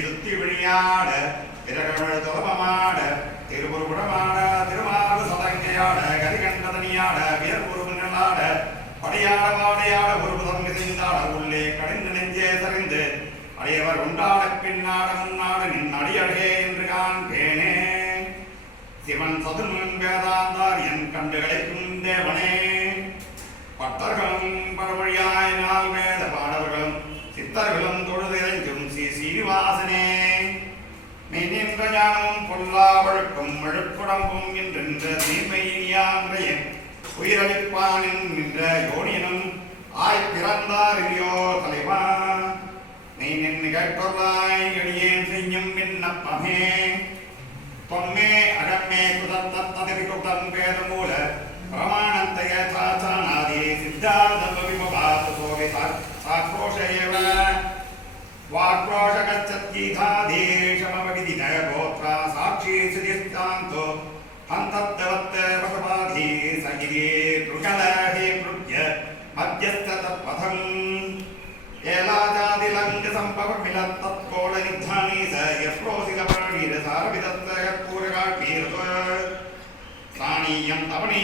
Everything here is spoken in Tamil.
சுத்தி விழியாட திரகமிழ் துலபமாட திருபுருபுடமாட திருமாவு சதங்கையாட கரிகண்டதனியாட வியர்புருவினலாட படையாட வாடையாட ஒரு தங்கு செய்தாட உள்ளே கடிந்து நெஞ்சே சரிந்து அடையவர் உண்டாட பின்னாட முன்னாட நின் அடியழகே என்று காண்பேனே சிவன் சதுர்மன் வேதாந்தார் என் கண்டுகளைக்கும் தேவனே பட்டர்களும் பழமொழியாய் நாள் வேத பாடவர்களும் சித்தர்களும் தொழுதிரைக்கும் சீனிவாசனே மெய் நின்ற ஞானமும் பொல்லா வழக்கும் வழுக்குடம்பும் என்றென்ற தீமையினியான்றைய உயிரளிப்பானின் நின்ற யோனியனும் ஆய் பிறந்தாரியோ தலைவா நீ நின்று கேட்பொருளாய் எளியேன் செய்யும் விண்ணப்பமே தொம்மே அகம்மே குதத்ததிரிகுடம் வேதமூல பிரமாணந்தய சாச்சானாதி சித்தார்த்த விமபாத் சோவி சாக்ரோஷயேவ வாக்ரோஷகச்சத்கீதாதீஷமவகிதித கோத்ரா சாட்சி சிதிஸ்தாந்தோ ஹந்தத்தவத்த பகவாதி சகிதே ருகலஹே ப்ருக்ய மத்யஸ்த தத்பதம் ஏலாஜாதிலங்க சம்பவமிலத் தத்கோள நித்தானி ச யப்ரோசில பரணீர சாரவிதத்த பூரகாட்பீரத சாணியம் தவணி